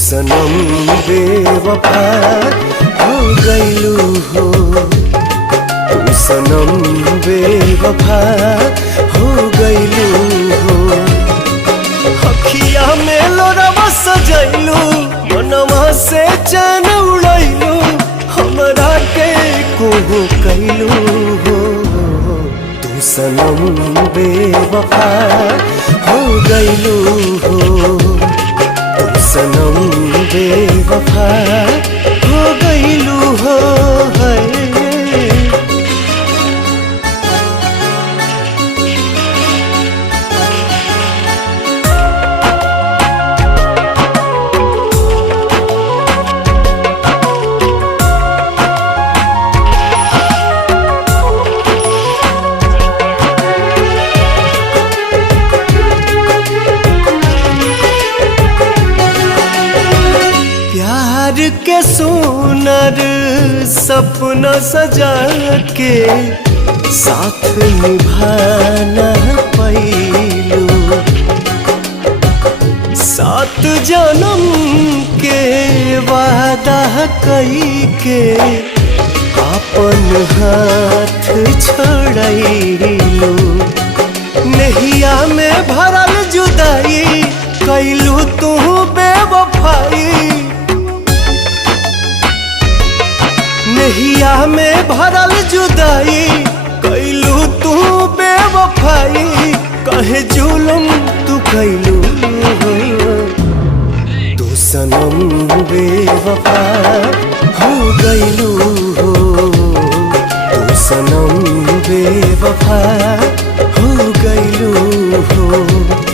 सनम बेवफा हो गईलू हो। तू सनम बेवफा हो गईलू हो। अखिया में लोरवा सजैलू, मनवा से चैन उड़ैलू, हमरा के कोहो कैलू हो। तू सनम बेवफा हो गईलू हो। सनम बेवफा हो गईलू हो। प्यार के सुनर सपना सजा के साथ निभाना पैलू। 7 जन्म के वादा कई के अपन हाथ छोड़लू। नहिया में भरल जुदाई कैलू तू बेवफाई। नहिया में भरल जुदाई कैलू तू बेवफाई। कहे जुलम तू कैलू हो। तू सनम बेवफा हो गईलू हो। तू सनम बेवफा हो गईलू हो।